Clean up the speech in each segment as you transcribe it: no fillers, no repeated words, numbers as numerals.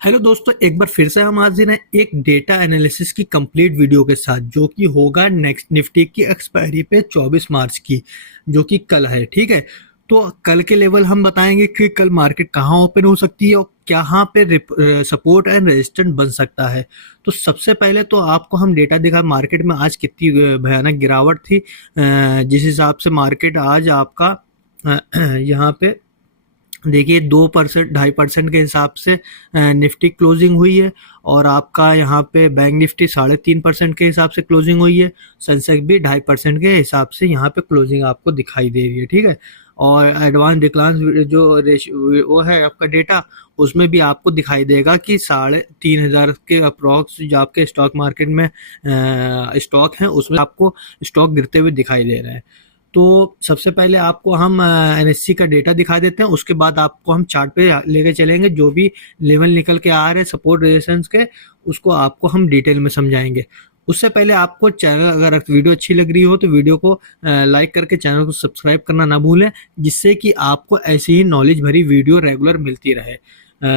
Hello दोस्तों, एक बार फिर से हम हाजिर हैं एक डेटा एनालिसिस की कंप्लीट वीडियो के साथ, जो कि होगा नेक्स्ट निफ्टी की एक्सपायरी पे 24 मार्च की, जो कि कल है। ठीक है, तो कल के लेवल हम बताएंगे कि कल मार्केट कहाँ ओपन हो सकती है और कहाँ पे सपोर्ट एंड रेजिस्टेंस बन सकता है। तो सबसे पहले तो आपको हम डेटा दिखा मार्केट में आज कितनी भयानक गिरावट थी। जिस हिसाब से मार्केट आज आपका यहाँ पे देखिए 2% 2.5% के हिसाब से निफ्टी क्लोजिंग हुई है, और आपका यहाँ पे बैंक निफ्टी 3.5% के हिसाब से क्लोजिंग हुई है। सेंसेक्स भी 2.5% के हिसाब से यहाँ पे क्लोजिंग आपको दिखाई दे रही है। ठीक है, और एडवांस डिक्लाइन जो वो है आपका डेटा, उसमें भी आपको दिखाई देगा कि 3,500 के अप्रॉक्स जो आपके स्टॉक मार्केट में स्टॉक हैं, उसमें आपको स्टॉक गिरते हुए दिखाई दे रहे हैं। तो सबसे पहले आपको हम एनएससी का डेटा दिखा देते हैं, उसके बाद आपको हम चार्ट पे लेके चलेंगे। जो भी लेवल निकल के आ रहे हैं सपोर्ट रेजिस्टेंस के, उसको आपको हम डिटेल में समझाएंगे। उससे पहले आपको चैनल, अगर वीडियो अच्छी लग रही हो तो वीडियो को लाइक करके चैनल को सब्सक्राइब करना ना भूलें, जिससे कि आपको ऐसी ही नॉलेज भरी वीडियो रेगुलर मिलती रहे।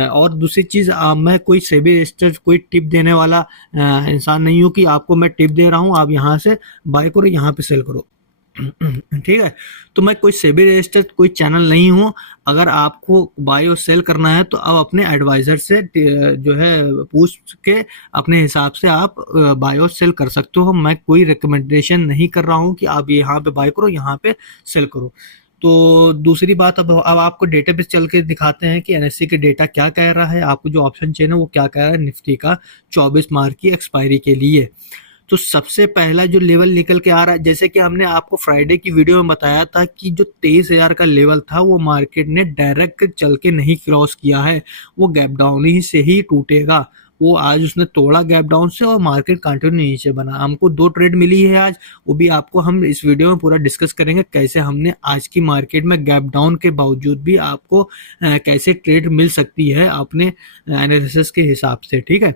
और दूसरी चीज़, मैं कोई सेबी रजिस्टर्ड कोई टिप देने वाला इंसान नहीं हूँ कि आपको मैं टिप दे रहा हूँ आप यहाँ से बाय करो यहाँ पे सेल करो। ठीक है, तो मैं कोई सेबी रजिस्टर्ड कोई चैनल नहीं हूँ। अगर आपको बाय और सेल करना है तो आप अपने एडवाइजर से जो है पूछ के अपने हिसाब से आप बाय और सेल कर सकते हो। मैं कोई रिकमेंडेशन नहीं कर रहा हूँ कि आप यहाँ पे बाय करो यहाँ पे सेल करो। तो दूसरी बात, अब आपको डेटा पे चल के दिखाते हैं कि एनएससी के डेटा क्या कह रहा है, आपको जो ऑप्शन चेन है वो क्या कह रहा है निफ्टी का 24 मार्च की एक्सपायरी के लिए। तो सबसे पहला जो लेवल निकल के आ रहा है, जैसे कि हमने आपको फ्राइडे की वीडियो में बताया था कि जो 23,000 का लेवल था वो मार्केट ने डायरेक्ट चल के नहीं क्रॉस किया है, वो गैप डाउन ही से ही टूटेगा। वो आज उसने तोड़ा गैप डाउन से और मार्केट कंटिन्यू नीचे बना। हमको 2 ट्रेड मिली है आज, वो भी आपको हम इस वीडियो में पूरा डिस्कस करेंगे कैसे हमने आज की मार्केट में गैप डाउन के बावजूद भी आपको कैसे ट्रेड मिल सकती है अपने एनालिसिस के हिसाब से। ठीक है,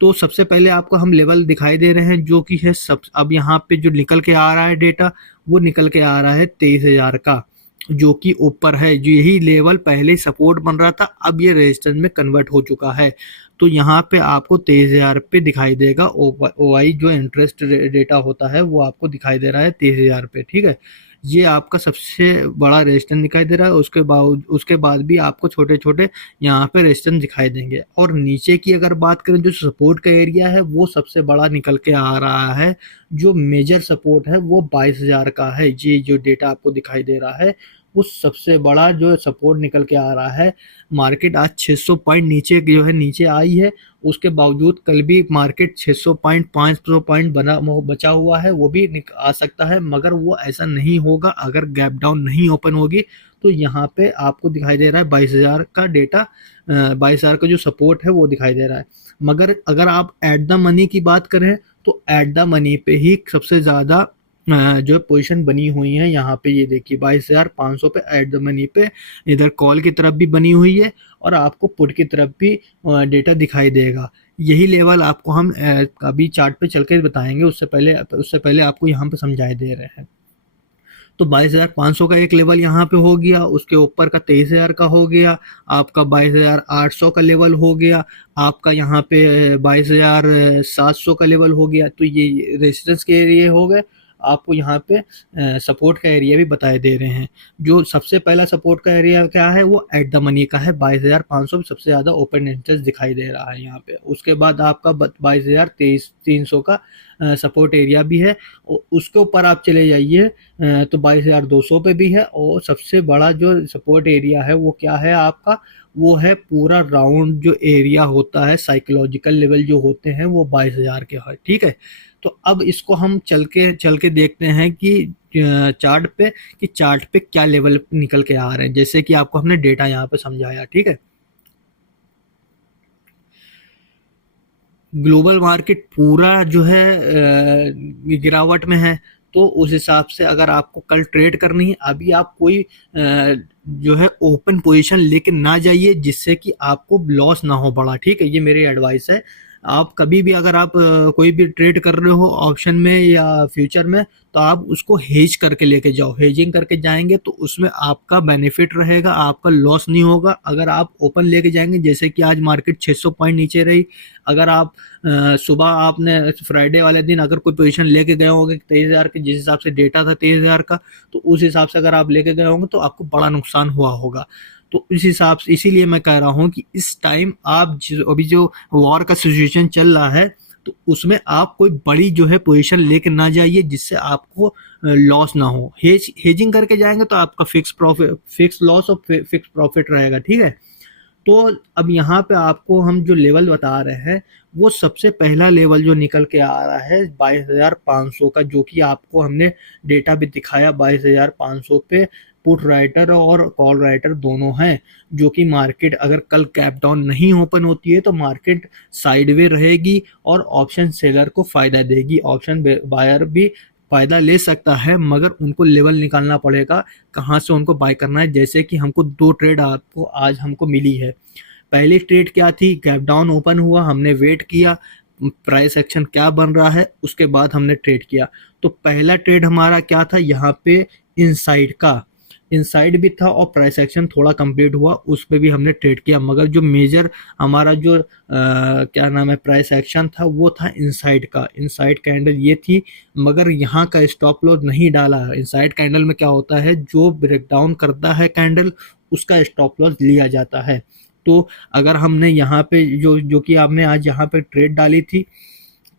तो सबसे पहले आपको हम लेवल दिखाई दे रहे हैं, जो कि है सब। अब यहाँ पे जो निकल के आ रहा है डेटा, वो निकल के आ रहा है 23,000 का, जो कि ऊपर है। जो यही लेवल पहले सपोर्ट बन रहा था, अब ये रेजिस्टेंस में कन्वर्ट हो चुका है। तो यहाँ पे आपको 23,000 पे दिखाई देगा। ओआई जो इंटरेस्ट डेटा होता है वो आपको दिखाई दे रहा है 23,000 पे। ठीक है, ये आपका सबसे बड़ा रेजिस्टेंस दिखाई दे रहा है। उसके बाद भी आपको छोटे छोटे यहाँ पे रेजिस्टेंस दिखाई देंगे। और नीचे की अगर बात करें, जो सपोर्ट का एरिया है वो सबसे बड़ा निकल के आ रहा है। जो मेजर सपोर्ट है वो 22,000 का है। ये जो डेटा आपको दिखाई दे रहा है वो सबसे बड़ा जो सपोर्ट निकल के आ रहा है। मार्केट आज 600 पॉइंट नीचे जो है नीचे आई है, उसके बावजूद कल भी मार्केट 600 पॉइंट 500 पॉइंट बचा हुआ है, वो भी आ सकता है। मगर वो ऐसा नहीं होगा अगर गैप डाउन नहीं ओपन होगी। तो यहाँ पे आपको दिखाई दे रहा है 22,000 का डेटा, 22,000 का जो सपोर्ट है वो दिखाई दे रहा है। मगर अगर आप एट द मनी की बात करें तो एट द मनी पे ही सबसे ज़्यादा जो पोजीशन बनी हुई है। यहाँ पे ये देखिए 22,500 पे एट द मनी पे इधर कॉल की तरफ भी बनी हुई है, और आपको पुट की तरफ भी डेटा दिखाई देगा। यही लेवल आपको हम अभी चार्ट पे चल के बताएंगे। उससे पहले आपको यहाँ पे समझाए दे रहे हैं। तो 22,500 का एक लेवल यहाँ पे हो गया, उसके ऊपर का 23,000 का हो गया, आपका 22,800 का लेवल हो गया, आपका यहाँ पे 22,700 का लेवल हो गया। तो ये रेजिस्टेंस के एरिया हो गए। आपको यहाँ पे सपोर्ट का एरिया भी बताए दे रहे हैं। जो सबसे पहला सपोर्ट का एरिया क्या है वो एट द मनी का है, 22,500 सबसे ज़्यादा ओपन इंटरेस्ट दिखाई दे रहा है यहाँ पे। उसके बाद आपका 22,300 का सपोर्ट एरिया भी है। उसके ऊपर आप चले जाइए तो 22,200 पे भी है। और सबसे बड़ा जो सपोर्ट एरिया है वो क्या है आपका, वो है पूरा राउंड जो एरिया होता है, साइकोलॉजिकल लेवल जो होते हैं वो 22,000 के है। ठीक है, तो अब इसको हम चल के देखते हैं कि चार्ट पे क्या लेवल निकल के आ रहे हैं, जैसे कि आपको हमने डेटा यहाँ पे समझाया। ठीक है, ग्लोबल मार्केट पूरा जो है गिरावट में है। तो उस हिसाब से अगर आपको कल ट्रेड करनी है, अभी आप कोई जो है ओपन पोजीशन लेके ना जाइए, जिससे कि आपको लॉस ना हो बड़ा। ठीक है, ये मेरी एडवाइस है। आप कभी भी अगर आप कोई भी ट्रेड कर रहे हो ऑप्शन में या फ्यूचर में, तो आप उसको हेज करके लेके जाओ। हेजिंग करके जाएंगे तो उसमें आपका बेनिफिट रहेगा, आपका लॉस नहीं होगा। अगर आप ओपन लेके जाएंगे, जैसे कि आज मार्केट 600 पॉइंट नीचे रही, अगर आप सुबह आपने फ्राइडे वाले दिन अगर कोई पोजीशन लेके गए होंगे 23,000 के, जिस हिसाब से डेटा था 23,000 का, तो उस हिसाब से अगर आप लेके गए होंगे तो आपको बड़ा नुकसान हुआ होगा। तो इस हिसाब से इसीलिए मैं कह रहा हूँ कि इस टाइम आप अभी जो वॉर का सिचुएशन चल रहा है, तो उसमें आप कोई बड़ी जो है पोजीशन लेके ना जाइए जिससे आपको लॉस ना हो। हेजिंग करके जाएंगे तो आपका फिक्स प्रॉफिट, फिक्स लॉस और फिक्स प्रॉफिट रहेगा, ठीक है। तो अब यहाँ पे आपको हम जो लेवल बता रहे हैं, वो सबसे पहला लेवल जो निकल के आ रहा है 22,500 का, जो कि आपको हमने डेटा भी दिखाया 22,500 पे पुट राइटर और कॉल राइटर दोनों हैं, जो कि मार्केट अगर कल कैप डाउन नहीं ओपन होती है तो मार्केट साइडवे रहेगी और ऑप्शन सेलर को फायदा देगी। ऑप्शन बायर भी फायदा ले सकता है, मगर उनको लेवल निकालना पड़ेगा कहाँ से उनको बाय करना है। जैसे कि हमको 2 ट्रेड आपको आज हमको मिली है। पहली ट्रेड क्या थी, गैप डाउन ओपन हुआ, हमने वेट किया प्राइस एक्शन क्या बन रहा है, उसके बाद हमने ट्रेड किया। तो पहला ट्रेड हमारा क्या था, यहाँ पे इनसाइड का, इनसाइड भी था और प्राइस एक्शन थोड़ा कंप्लीट हुआ, उस पर भी हमने ट्रेड किया। मगर जो मेजर हमारा जो क्या नाम है प्राइस एक्शन था, वो था इनसाइड का। इनसाइड कैंडल ये थी, मगर यहाँ का स्टॉप लॉस नहीं डाला। इनसाइड कैंडल में क्या होता है, जो ब्रेकडाउन करता है कैंडल, उसका स्टॉप लॉस लिया जाता है। तो अगर हमने यहाँ पे जो कि आपने आज यहाँ पे ट्रेड डाली थी,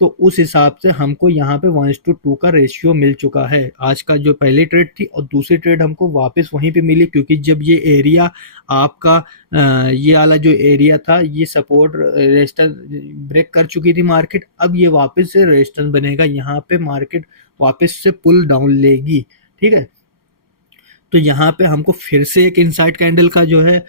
तो उस हिसाब से हमको यहाँ पे 1:2 का रेशियो मिल चुका है। आज का जो पहली ट्रेड थी और दूसरी ट्रेड हमको वापस वहीं पे मिली, क्योंकि जब ये एरिया आपका ये वाला जो एरिया था, ये सपोर्ट रेजिस्टेंस ब्रेक कर चुकी थी मार्केट, अब ये वापस से रेजिस्टेंस बनेगा, यहाँ पे मार्केट वापस से पुल डाउन लेगी, ठीक है। तो यहाँ पे हमको फिर से एक इनसाइड कैंडल का जो है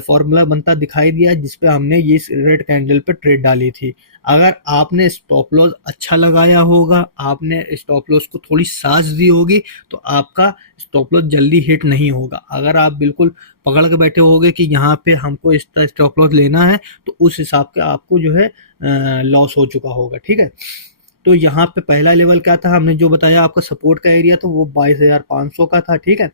फॉर्मूला बनता दिखाई दिया, जिसपे हमने ये रेड कैंडल पे ट्रेड डाली थी। अगर आपने स्टॉप लॉस अच्छा लगाया होगा, आपने स्टॉप लॉस को थोड़ी साज दी होगी, तो आपका स्टॉप लॉस जल्दी हिट नहीं होगा। अगर आप बिल्कुल पकड़ के बैठे होगे कि यहाँ पे हमको इस स्टॉप लॉस लेना है, तो उस हिसाब के आपको जो है लॉस हो चुका होगा, ठीक है। तो यहाँ पे पहला लेवल क्या था, हमने जो बताया आपका सपोर्ट का एरिया था, वो 22,500 का था, ठीक है।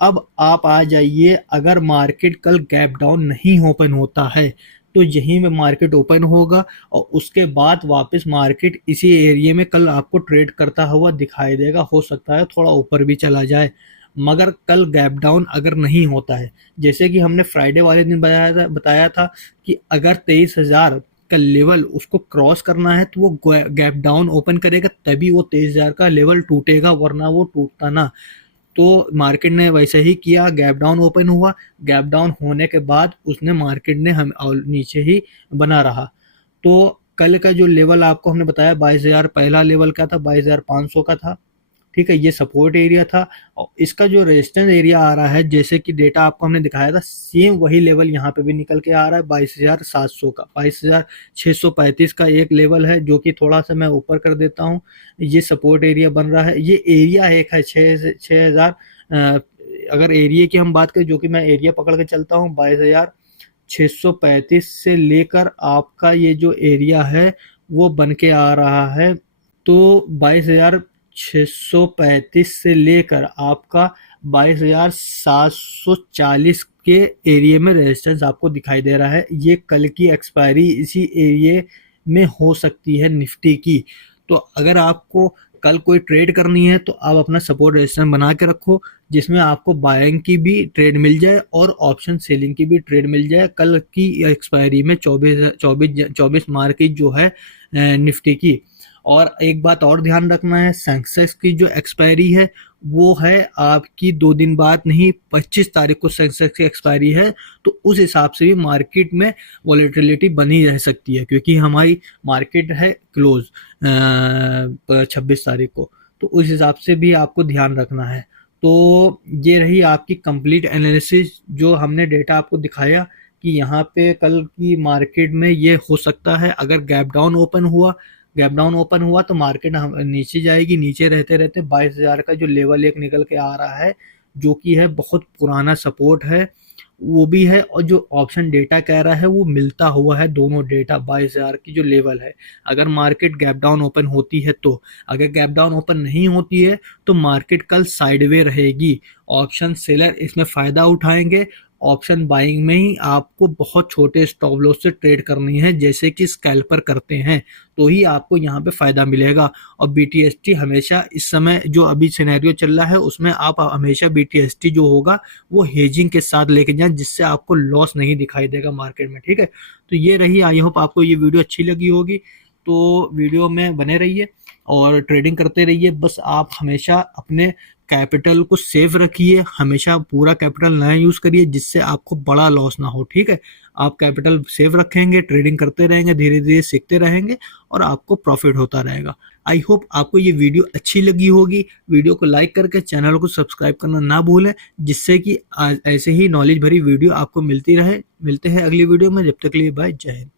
अब आप आ जाइए, अगर मार्केट कल गैप डाउन नहीं ओपन होता है, तो यहीं में मार्केट ओपन होगा और उसके बाद वापस मार्केट इसी एरिया में कल आपको ट्रेड करता हुआ दिखाई देगा। हो सकता है थोड़ा ऊपर भी चला जाए, मगर कल गैप डाउन अगर नहीं होता है, जैसे कि हमने फ्राइडे वाले दिन बताया था कि अगर 23,000 का लेवल उसको क्रॉस करना है, तो वो गैप डाउन ओपन करेगा, तभी वो 23,000 का लेवल टूटेगा, वरना वो टूटता ना। तो मार्केट ने वैसे ही किया, गैप डाउन ओपन हुआ, गैप डाउन होने के बाद उसने मार्केट ने हम नीचे ही बना रहा। तो कल का जो लेवल आपको हमने बताया 22,000, पहला लेवल क्या था 22,500 का था, ठीक है, ये सपोर्ट एरिया था। और इसका जो रेजिस्टेंस एरिया आ रहा है, जैसे कि डेटा आपको हमने दिखाया था, सेम वही लेवल यहाँ पे भी निकल के आ रहा है 22,700 का। 22,635 का एक लेवल है, जो कि थोड़ा सा मैं ऊपर कर देता हूँ, ये सपोर्ट एरिया बन रहा है। ये एरिया एक है 6,000, अगर एरिया की हम बात करें, जो कि मैं एरिया पकड़ के चलता हूँ, 22,635 से लेकर आपका ये जो एरिया है वो बन के आ रहा है। तो 22,635 से लेकर आपका 22,740 के एरिया में रेजिस्टेंस आपको दिखाई दे रहा है। ये कल की एक्सपायरी इसी एरिया में हो सकती है निफ्टी की। तो अगर आपको कल कोई ट्रेड करनी है, तो आप अपना सपोर्ट रेजिस्टेंस बना के रखो, जिसमें आपको बाइंग की भी ट्रेड मिल जाए और ऑप्शन सेलिंग की भी ट्रेड मिल जाए कल की एक्सपायरी में 24 मार्च की जो है निफ्टी की। और एक बात और ध्यान रखना है, सेंसेक्स की जो एक्सपायरी है वो है आपकी 2 दिन बाद नहीं, 25 तारीख को सेंसेक्स की एक्सपायरी है। तो उस हिसाब से भी मार्केट में वॉलेटिलिटी बनी रह सकती है, क्योंकि हमारी मार्केट है क्लोज 26 तारीख को। तो उस हिसाब से भी आपको ध्यान रखना है। तो ये रही आपकी कंप्लीट एनालिसिस, जो हमने डेटा आपको दिखाया कि यहाँ पे कल की मार्केट में ये हो सकता है। अगर गैप डाउन ओपन हुआ तो मार्केट नीचे जाएगी, नीचे रहते रहते 22,000 का जो लेवल एक निकल के आ रहा है, जो कि है बहुत पुराना सपोर्ट है, वो भी है, और जो ऑप्शन डेटा कह रहा है वो मिलता हुआ है दोनों डेटा 22,000 की जो लेवल है। अगर मार्केट गैप डाउन ओपन होती है तो, अगर गैप डाउन ओपन नहीं होती है तो मार्केट कल साइडवे रहेगी। ऑप्शन सेलर इसमें फायदा उठाएंगे। ऑप्शन बाइंग में ही आपको बहुत छोटे स्टॉप लॉस से ट्रेड करनी है, जैसे कि स्कैल्पर करते हैं, तो ही आपको यहाँ पे फायदा मिलेगा। और बीटीएसटी हमेशा इस समय जो अभी सिनेरियो चल रहा है उसमें आप हमेशा बीटीएसटी जो होगा वो हेजिंग के साथ लेके जाएं, जिससे आपको लॉस नहीं दिखाई देगा मार्केट में, ठीक है। तो ये रही, आई होप आपको ये वीडियो अच्छी लगी होगी। तो वीडियो में बने रहिए और ट्रेडिंग करते रहिए। बस आप हमेशा अपने कैपिटल को सेव रखिए, हमेशा पूरा कैपिटल ना यूज करिए जिससे आपको बड़ा लॉस ना हो, ठीक है। आप कैपिटल सेव रखेंगे, ट्रेडिंग करते रहेंगे, धीरे धीरे सीखते रहेंगे और आपको प्रॉफिट होता रहेगा। आई होप आपको ये वीडियो अच्छी लगी होगी। वीडियो को लाइक करके चैनल को सब्सक्राइब करना ना भूलें, जिससे कि ऐसे ही नॉलेज भरी वीडियो आपको मिलती रहे। मिलते हैं अगली वीडियो में, जब तक के लिए बाय, जय हिंद।